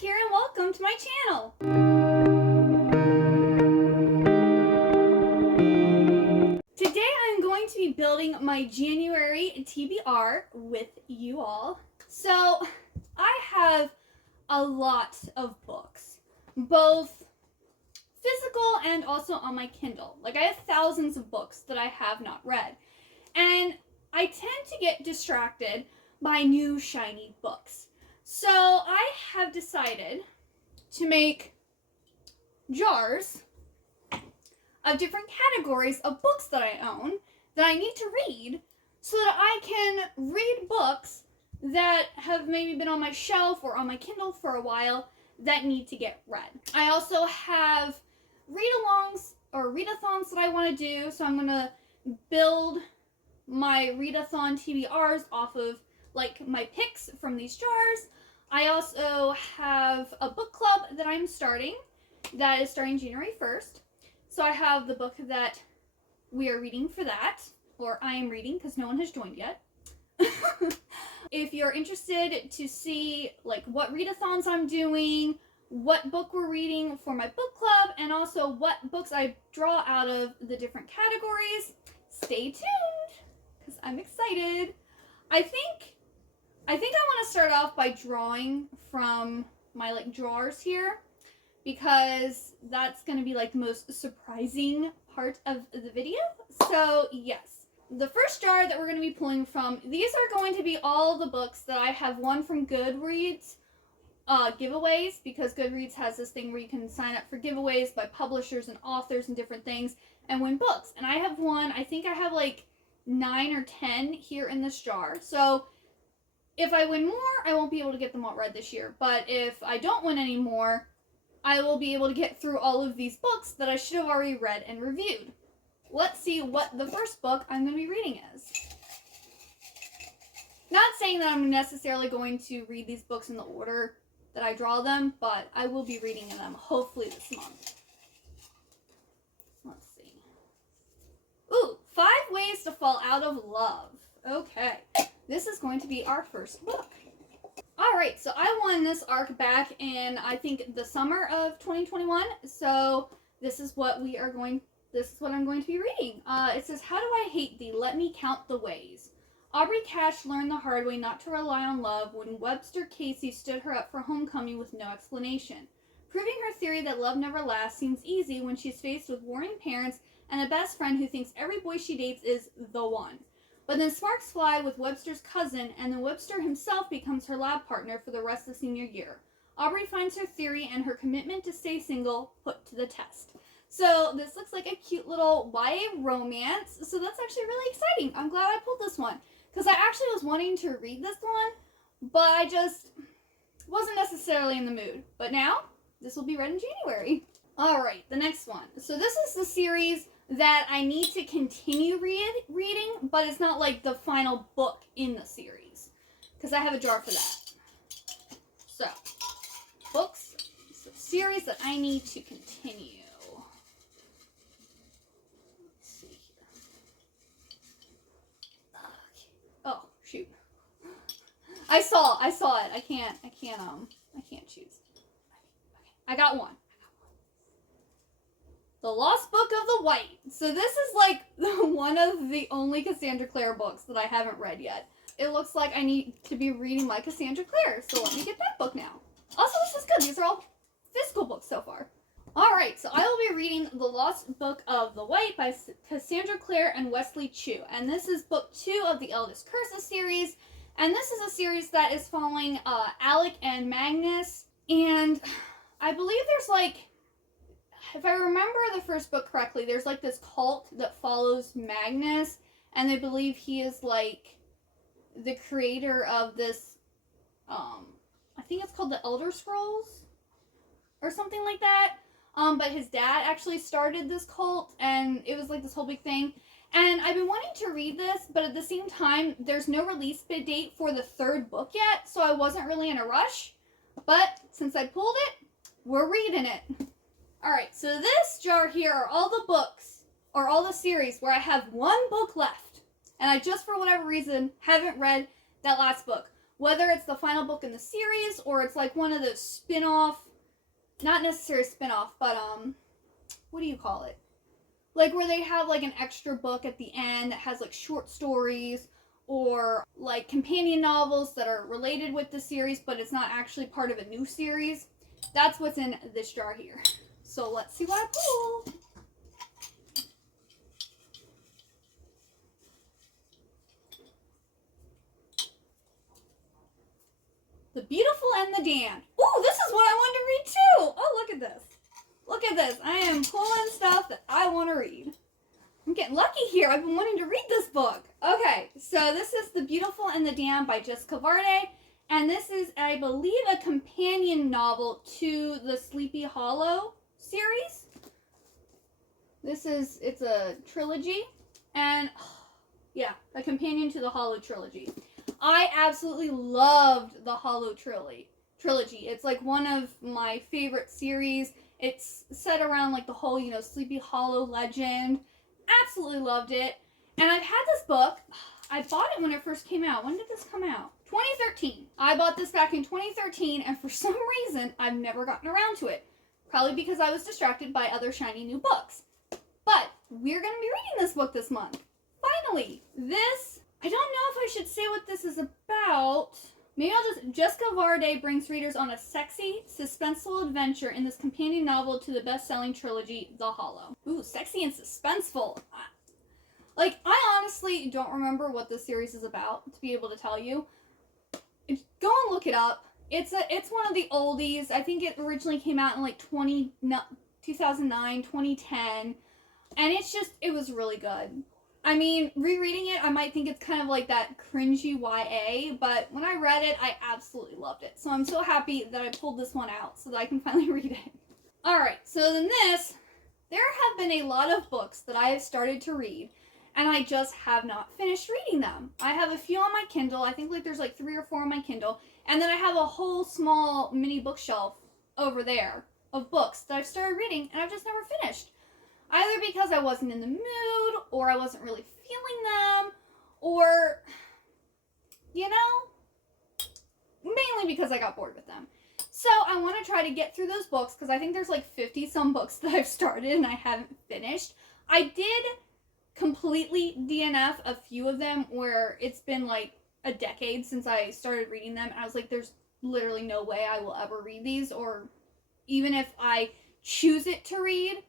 here and welcome to my channel. Today I'm going to be building my January TBR with you all. So I have a lot of books, both physical and also on my Kindle. Like I have thousands of books that I have not read. And I tend to get distracted by new shiny books. So I have decided to make jars of different categories of books that I own that I need to read so that I can read books that have maybe been on my shelf or on my Kindle for a while that need to get read. I also have read-alongs or readathons that I want to do, so I'm going to build my readathon TBRs off of like my picks from these jars. I also have a book club that I'm starting that is starting January 1st. So I have the book that we are reading for that, or I am reading because no one has joined yet. If you're interested to see like what readathons I'm doing, what book we're reading for my book club, and also what books I draw out of the different categories, stay tuned because I'm excited. I think I want to start off by drawing from my like drawers here because that's going to be like the most surprising part of the video. So yes, the first jar that we're going to be pulling from, these are going to be all the books that I have won from Goodreads giveaways, because Goodreads has this thing where you can sign up for giveaways by publishers and authors and different things and win books. And I have won, I think I have like 9 or 10 here in this jar. So if I win more, I won't be able to get them all read this year. But if I don't win any more, I will be able to get through all of these books that I should have already read and reviewed. Let's see what the first book I'm going to be reading is. Not saying that I'm necessarily going to read these books in the order that I draw them, but I will be reading them hopefully this month. Let's see. Ooh, 5 Ways to Fall Out of Love. Okay. This is going to be our first book. Alright, so I won this arc back in, I think, the summer of 2021. So this is what I'm going to be reading. It says, How Do I Hate Thee? Let Me Count the Ways. Aubrey Cash learned the hard way not to rely on love when Webster Casey stood her up for homecoming with no explanation. Proving her theory that love never lasts seems easy when she's faced with warring parents and a best friend who thinks every boy she dates is the one. But then sparks fly with Webster's cousin, and then Webster himself becomes her lab partner for the rest of senior year. Aubrey finds her theory and her commitment to stay single put to the test. So this looks like a cute little YA romance, so that's actually really exciting. I'm glad I pulled this one, because I actually was wanting to read this one, but I just wasn't necessarily in the mood. But now, this will be read in January. Alright, the next one. So this is the series that I need to continue reading, but it's not like the final book in the series, because I have a jar for that. So, books, so series that I need to continue. Let's see here. Okay. Oh, shoot. I saw it. I can't choose. Okay. I got one. The Lost Book of the White. So this is like one of the only Cassandra Clare books that I haven't read yet. It looks like I need to be reading my Cassandra Clare, so let me get that book now. Also, this is good. These are all physical books so far. Alright, so I will be reading The Lost Book of the White by Cassandra Clare and Wesley Chu. And this is book 2 of the Eldest Curses series. And this is a series that is following Alec and Magnus. And I believe there's like, if I remember the first book correctly, there's like this cult that follows Magnus, and they believe he is like the creator of this, I think it's called the Elder Scrolls or something like that. But his dad actually started this cult, and it was like this whole big thing. And I've been wanting to read this, but at the same time, there's no release date for the 3rd book yet, so I wasn't really in a rush. But since I pulled it, we're reading it. Alright, so this jar here are all the books, or all the series, where I have one book left. And I just, for whatever reason, haven't read that last book. Whether it's the final book in the series or it's like one of those spin-off, not necessarily spin-off, but what do you call it? Like where they have like an extra book at the end that has like short stories or like companion novels that are related with the series, but it's not actually part of a new series. That's what's in this jar here. So let's see what I pull. The Beautiful and the Damned. Ooh, this is what I want to read too. Oh, look at this. Look at this. I am pulling stuff that I want to read. I'm getting lucky here. I've been wanting to read this book. Okay, so this is The Beautiful and the Damned by Jessica Varday. And this is, I believe, a companion novel to the Sleepy Hollow series. It's a trilogy. And, yeah, a companion to the Hollow trilogy. I absolutely loved the Hollow trilogy. It's like one of my favorite series. It's set around like the whole, Sleepy Hollow legend. Absolutely loved it. And I've had this book. I bought it when it first came out. When did this come out? 2013. I bought this back in 2013, and for some reason, I've never gotten around to it. Probably because I was distracted by other shiny new books. But we're going to be reading this book this month. Finally, I don't know if I should say what this is about. Maybe Jessica Varday brings readers on a sexy, suspenseful adventure in this companion novel to the best-selling trilogy, The Hollow. Ooh, sexy and suspenseful. I honestly don't remember what this series is about, to be able to tell you. Go and look it up. It's one of the oldies. I think it originally came out in like 2009, 2010. And it was really good. I mean, rereading it, I might think it's kind of like that cringy YA, but when I read it, I absolutely loved it. So I'm so happy that I pulled this one out so that I can finally read it. Alright, so then there have been a lot of books that I have started to read, and I just have not finished reading them. I have a few on my Kindle. I think there's 3 or 4 on my Kindle, and then I have a whole small mini bookshelf over there of books that I've started reading, and I've just never finished. Either because I wasn't in the mood, or I wasn't really feeling them, or, mainly because I got bored with them. So I want to try to get through those books, because I think there's 50-some books that I've started and I haven't finished. I did completely DNF a few of them where it's been a decade since I started reading them, and I was like, there's literally no way I will ever read these, or even if I choose it to read,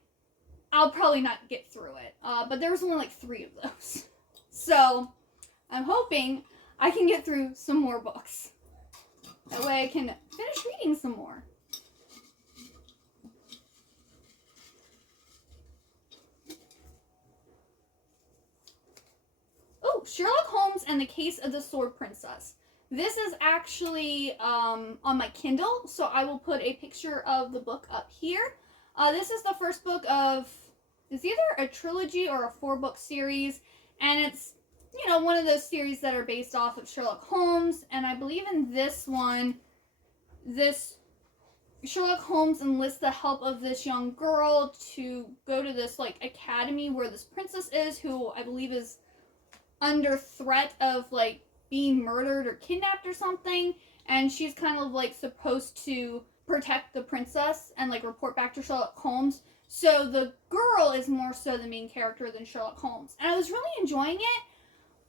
I'll probably not get through it. But there was only 3 of those. So I'm hoping I can get through some more books. That way I can finish reading some more. Oh, Sherlock Holmes and the Case of the Sword Princess. This is actually on my Kindle, so I will put a picture of the book up here. This is the first book of, it's either a trilogy or a 4-book series, and it's, one of those series that are based off of Sherlock Holmes, and I believe in this one, Sherlock Holmes enlists the help of this young girl to go to this, academy where this princess is, who I believe is under threat of, being murdered or kidnapped or something, and she's kind of, supposed to protect the princess and report back to Sherlock Holmes. So the girl is more so the main character than Sherlock Holmes. And I was really enjoying it,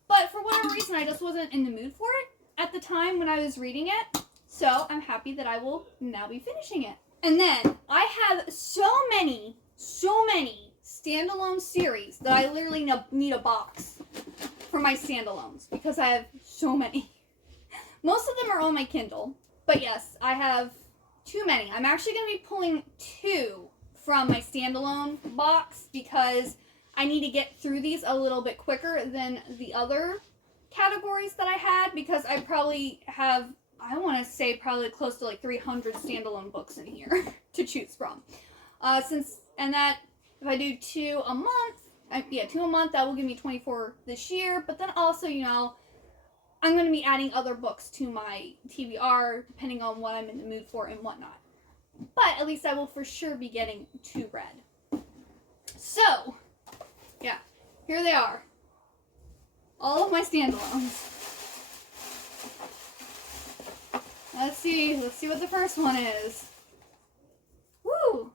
but for whatever reason I just wasn't in the mood for it at the time when I was reading it. So I'm happy that I will now be finishing it. And then I have so many standalone series that I literally need a box for my standalones because I have so many. Most of them are on my Kindle, but yes, I have too many. I'm actually going to be pulling 2 from my standalone box because I need to get through these a little bit quicker than the other categories that I had, because I probably have, I want to say probably close to 300 standalone books in here to choose from. If I do 2 a month, 2 a month, that will give me 24 this year, but then also, I'm going to be adding other books to my TBR depending on what I'm in the mood for and whatnot. But at least I will for sure be getting 2 read. So, yeah, here they are. All of my standalones. Let's see what the first one is. Woo!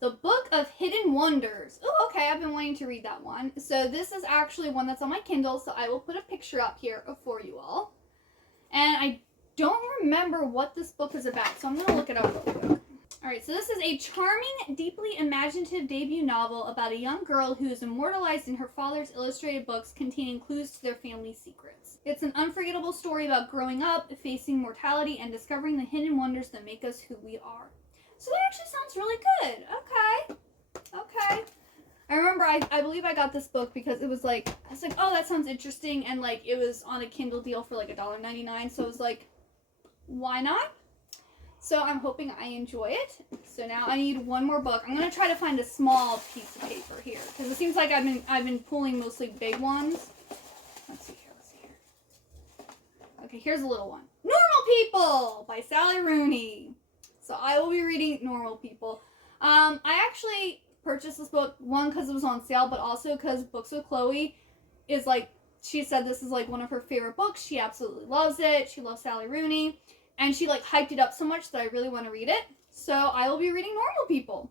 The Book of Hidden Wonders. Oh, okay, I've been wanting to read that one. So this is actually one that's on my Kindle, so I will put a picture up here for you all. And I don't remember what this book is about, so I'm going to look it up real quick. Alright, so this is a charming, deeply imaginative debut novel about a young girl who is immortalized in her father's illustrated books containing clues to their family's secrets. It's an unforgettable story about growing up, facing mortality, and discovering the hidden wonders that make us who we are. So that actually sounds really good. Okay. I remember, I believe I got this book because it was like, I was like, oh, that sounds interesting, and like, it was on a Kindle deal for like $1.99, so I was like, why not? So I'm hoping I enjoy it. So now I need one more book. I'm gonna try to find a small piece of paper here, because it seems like I've been pulling mostly big ones. Let's see here. Okay, here's a little one. Normal People by Sally Rooney. So I will be reading Normal People. I actually purchased this book, one, because it was on sale, but also because Books with Chloe is like, she said this is like one of her favorite books. She absolutely loves it. She loves Sally Rooney. And she like hyped it up so much that I really want to read it. So I will be reading Normal People.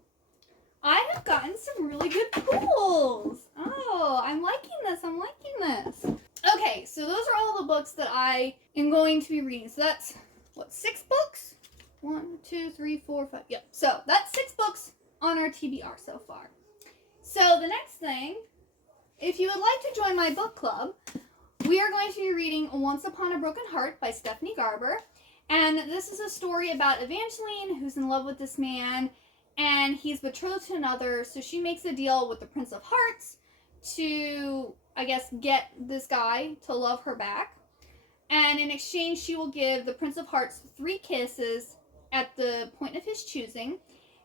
I have gotten some really good pulls. Oh, I'm liking this. Okay, so those are all the books that I am going to be reading. So that's, what, 6 books? 1, 2, 3, 4, 5. Yep. So that's 6 books on our TBR so far. So the next thing, if you would like to join my book club, we are going to be reading Once Upon a Broken Heart by Stephanie Garber. And this is a story about Evangeline, who's in love with this man, and he's betrothed to another, so she makes a deal with the Prince of Hearts to, I guess, get this guy to love her back. And in exchange, she will give the Prince of Hearts 3 kisses at the point of his choosing.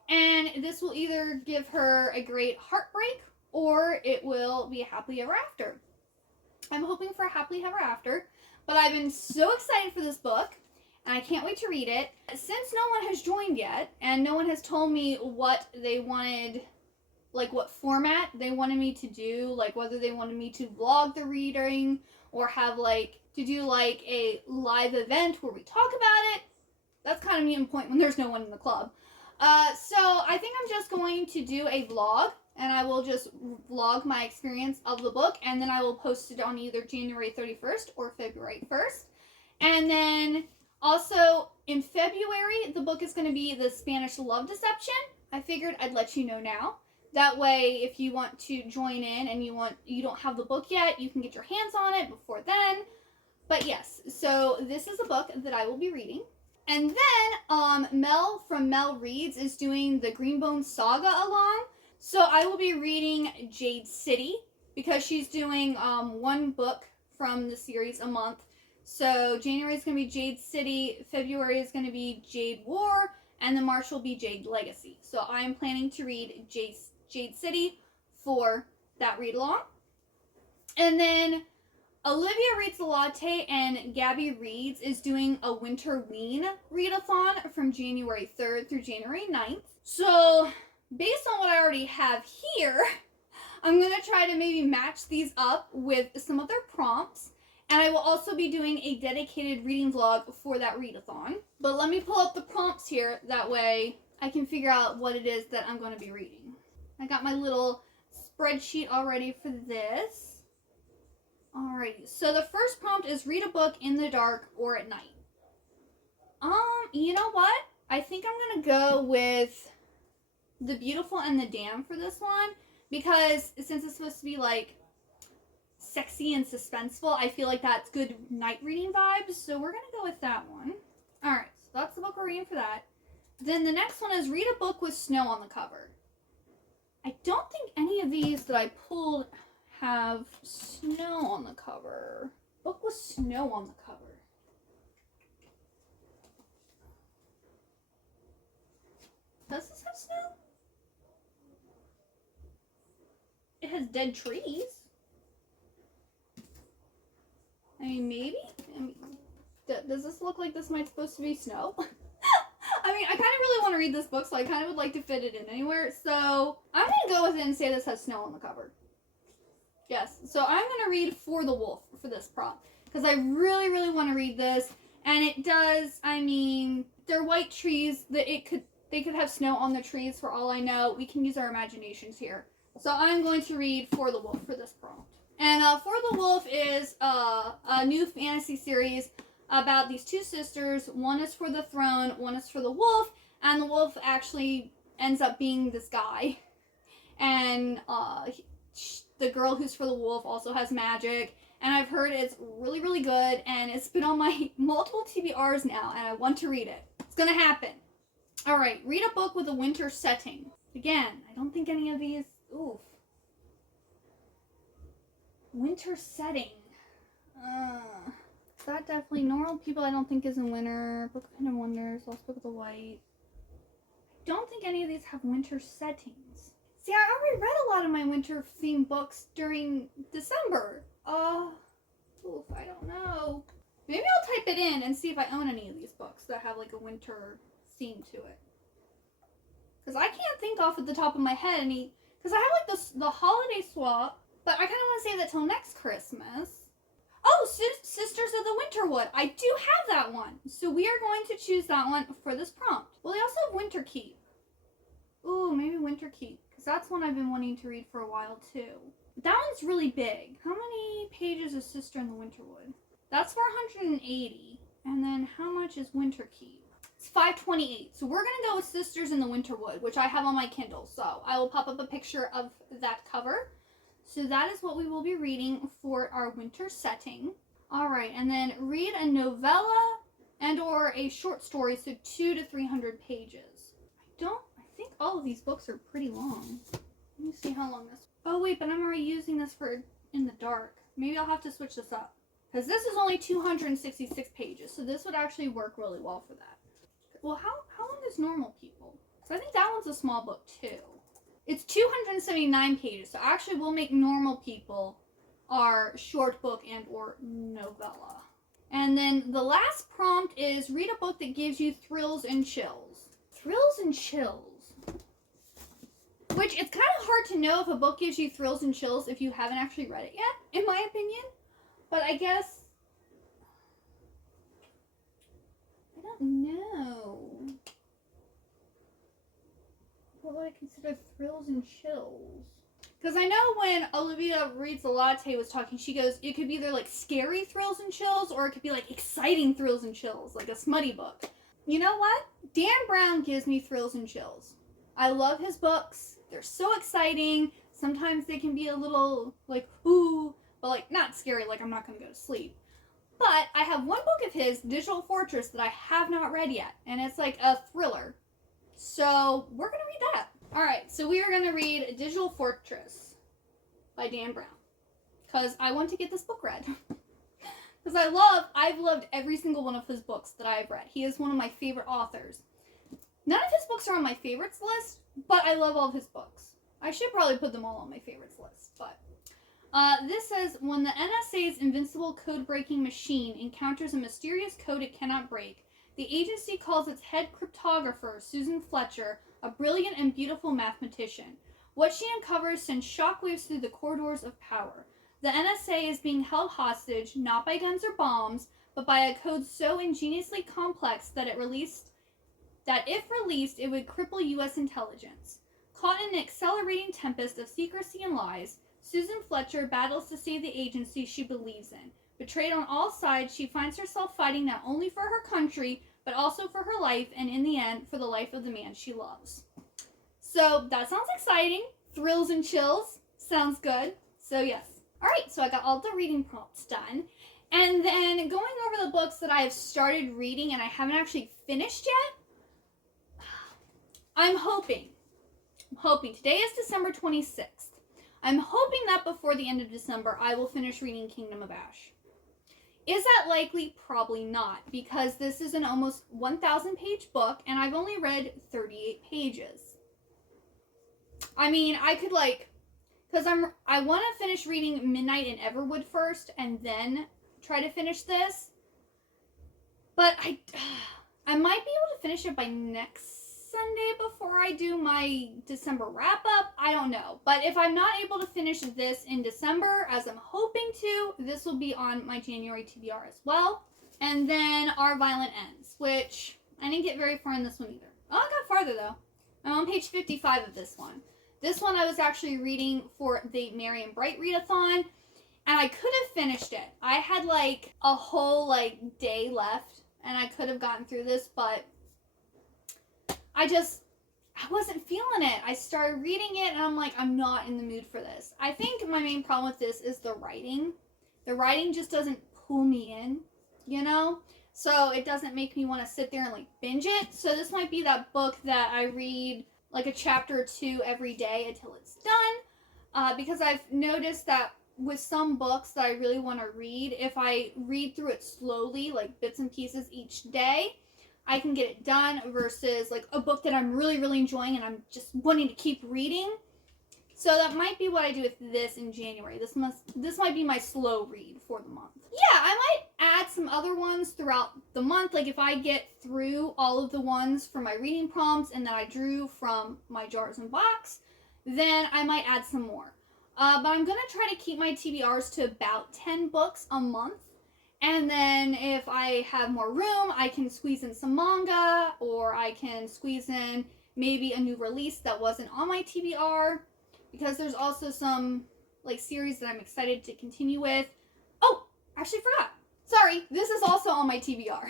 And this will either give her a great heartbreak, or it will be a happily ever after. I'm hoping for a happily ever after, but I've been so excited for this book. I can't wait to read it. Since no one has joined yet, and no one has told me what they wanted, like what format they wanted me to do, like whether they wanted me to vlog the reading, or have like, to do like a live event where we talk about it. That's kind of a mutant point when there's no one in the club. So I think I'm just going to do a vlog, and I will just vlog my experience of the book, and then I will post it on either January 31st or February 1st. And then also, in February, the book is going to be The Spanish Love Deception. I figured I'd let you know now. That way, if you want to join in and you don't have the book yet, you can get your hands on it before then. But yes, so this is a book that I will be reading. And then Mel from Mel Reads is doing the Greenbone Saga along. So I will be reading Jade City because she's doing one book from the series a month. So January is going to be Jade City, February is going to be Jade War, and then March will be Jade Legacy. So I am planning to read Jade City for that read along. And then Olivia Reads the Latte and Gabby Reads is doing a Winterween readathon from January 3rd through January 9th. So based on what I already have here, I'm going to try to maybe match these up with some of their prompts. And I will also be doing a dedicated reading vlog for that readathon. But let me pull up the prompts here. That way I can figure out what it is that I'm going to be reading. I got my little spreadsheet already for this. Alrighty. So the first prompt is read a book in the dark or at night. You know what? I think I'm going to go with The Beautiful and the Damned for this one. Because since it's supposed to be like sexy and suspenseful, I feel like that's good night reading vibes, so we're gonna go with that one. Alright, so that's the book we're reading for that. Then the next one is read a book with snow on the cover. I don't think any of these that I pulled have snow on the cover. Book with snow on the cover. Does this have snow? It has dead trees. I mean, maybe? Does this look like this might supposed to be snow? I mean, I kind of really want to read this book, so I kind of would like to fit it in anywhere. So I'm going to go with it and say this has snow on the cover. Yes. So I'm going to read For the Wolf for this prompt, because I really, really want to read this. And it does, I mean, they're white trees that they could have snow on the trees for all I know. We can use our imaginations here. So I'm going to read For the Wolf for this prompt. And For the Wolf is a new fantasy series about these two sisters. One is for the throne, one is for the wolf, and the wolf actually ends up being this guy. And the girl who's for the wolf also has magic. And I've heard it's really, really good, and it's been on my multiple TBRs now, and I want to read it. It's gonna happen. All right, read a book with a winter setting. Again, I don't think any of these, oof. Winter setting. That definitely, Normal People I don't think is in winter. Book of Hidden Wonders, Lost Book of the White. I don't think any of these have winter settings. See, I already read a lot of my winter themed books during December. Oof, I don't know. Maybe I'll type it in and see if I own any of these books that have like a winter theme to it. Because I can't think off at the top of my head any, because I have like the holiday swap, but I kind of want to save that till next Christmas. Oh, Sisters of the Winterwood. I do have that one. So we are going to choose that one for this prompt. Well, they also have Winter Keep. Ooh, maybe Winter Keep, because that's one I've been wanting to read for a while too. That one's really big. How many pages is Sister in the Winterwood? That's 480. And then how much is Winter Keep? It's 528. So we're going to go with Sisters in the Winterwood, which I have on my Kindle. So I will pop up a picture of that cover. So that is what we will be reading for our winter setting. All right, and then read a novella and or a short story, so 200 to 300 pages. I think all of these books are pretty long. Let me see how long this. Oh wait, but I'm already using this for in the dark. Maybe I'll have to switch this up. Because this is only 266 pages, so this would actually work really well for that. Well, how long is Normal People? Because I think that one's a small book too. It's 279 pages, so actually we'll make Normal People our short book and or novella. And then the last prompt is read a book that gives you thrills and chills. Thrills and chills. Which, it's kind of hard to know if a book gives you thrills and chills if you haven't actually read it yet, in my opinion. But I guess, I don't know. What would I consider thrills and chills? Because I know when Olivia Reads the Latte was talking, she goes, it could be either like scary thrills and chills, or it could be like exciting thrills and chills, like a smutty book. You know what? Dan Brown gives me thrills and chills. I love his books. They're so exciting. Sometimes they can be a little like, ooh, but like not scary, like I'm not going to go to sleep. But I have one book of his, Digital Fortress, that I have not read yet. And it's like a thriller. So we're going to read that. Alright, so we are going to read Digital Fortress by Dan Brown. Because I want to get this book read. Because I've loved every single one of his books that I've read. He is one of my favorite authors. None of his books are on my favorites list, but I love all of his books. I should probably put them all on my favorites list, but... this says, when the NSA's invincible code-breaking machine encounters a mysterious code it cannot break, the agency calls its head cryptographer, Susan Fletcher, a brilliant and beautiful mathematician. What she uncovers sends shockwaves through the corridors of power. The NSA is being held hostage, not by guns or bombs, but by a code so ingeniously complex that if released, it would cripple U.S. intelligence. Caught in an accelerating tempest of secrecy and lies, Susan Fletcher battles to save the agency she believes in. Betrayed on all sides, she finds herself fighting not only for her country, but also for her life, and in the end, for the life of the man she loves. So, that sounds exciting. Thrills and chills. Sounds good. So, yes. Alright, so I got all the reading prompts done. And then, going over the books that I have started reading and I haven't actually finished yet, I'm hoping. Today is December 26th. I'm hoping that before the end of December, I will finish reading Kingdom of Ash. Is that likely? Probably not, because this is an almost 1,000-page book, and I've only read 38 pages. I mean, I could, because I want to finish reading Midnight in Everwood first, and then try to finish this. But I might be able to finish it by next Sunday before I do my December wrap-up. I don't know. But if I'm not able to finish this in December, as I'm hoping to, this will be on my January TBR as well. And then Our Violent Ends, which I didn't get very far in this one either. Oh, I got farther though. I'm on page 55 of this one. This one I was actually reading for the Merry and Bright readathon, and I could have finished it. I had like a whole like day left, and I could have gotten through this, but I wasn't feeling it. I started reading it, and I'm like, I'm not in the mood for this. I think my main problem with this is the writing. The writing just doesn't pull me in, you know? So it doesn't make me want to sit there and like binge it. So this might be that book that I read like a chapter or two every day until it's done. Because I've noticed that with some books that I really want to read, if I read through it slowly, like bits and pieces each day, I can get it done versus like a book that I'm really, really enjoying and I'm just wanting to keep reading. So that might be what I do with this in January. This might be my slow read for the month. Yeah, I might add some other ones throughout the month. Like if I get through all of the ones for my reading prompts and that I drew from my jars and box, then I might add some more. But I'm going to try to keep my TBRs to about 10 books a month. And then if I have more room, I can squeeze in some manga, or I can squeeze in maybe a new release that wasn't on my TBR. Because there's also some like series that I'm excited to continue with. Oh, actually forgot. Sorry, this is also on my TBR.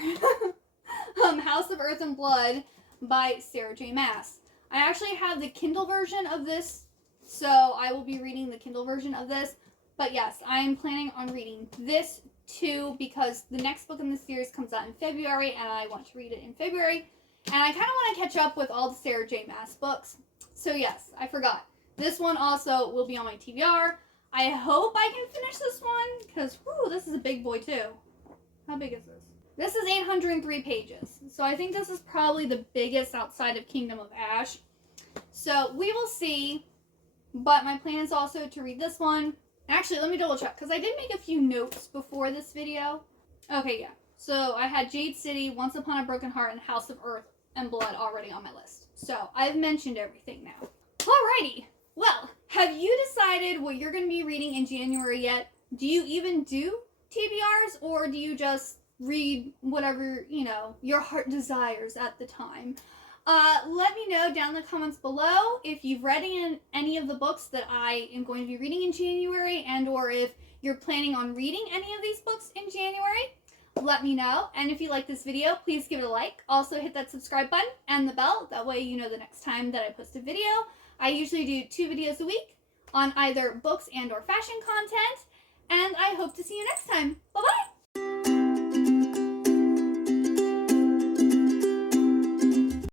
House of Earth and Blood by J Maas. I actually have the Kindle version of this, so I will be reading the Kindle version of this. But yes, I am planning on reading this too because the next book in the series comes out in February and I want to read it in February. And I kind of want to catch up with all the J Maas books. So yes, I forgot. This one also will be on my TBR. I hope I can finish this one because, whoo, this is a big boy too. How big is this? This is 803 pages. So I think this is probably the biggest outside of Kingdom of Ash. So we will see. But my plan is also to read this one. Actually, let me double check because I did make a few notes before this video. Okay, yeah. So I had Jade City, Once Upon a Broken Heart, and House of Earth and Blood already on my list. So I've mentioned everything now. Alrighty. Well, have you decided what you're going to be reading in January yet? Do you even do TBRs, or do you just read whatever, you know, your heart desires at the time? Let me know down in the comments below if you've read any of the books that I am going to be reading in January, and or if you're planning on reading any of these books in January. Let me know. And if you like this video, please give it a like. Also hit that subscribe button and the bell. That way you know the next time that I post a video. I usually do 2 videos a week on either books and or fashion content. And I hope to see you next time. Bye-bye!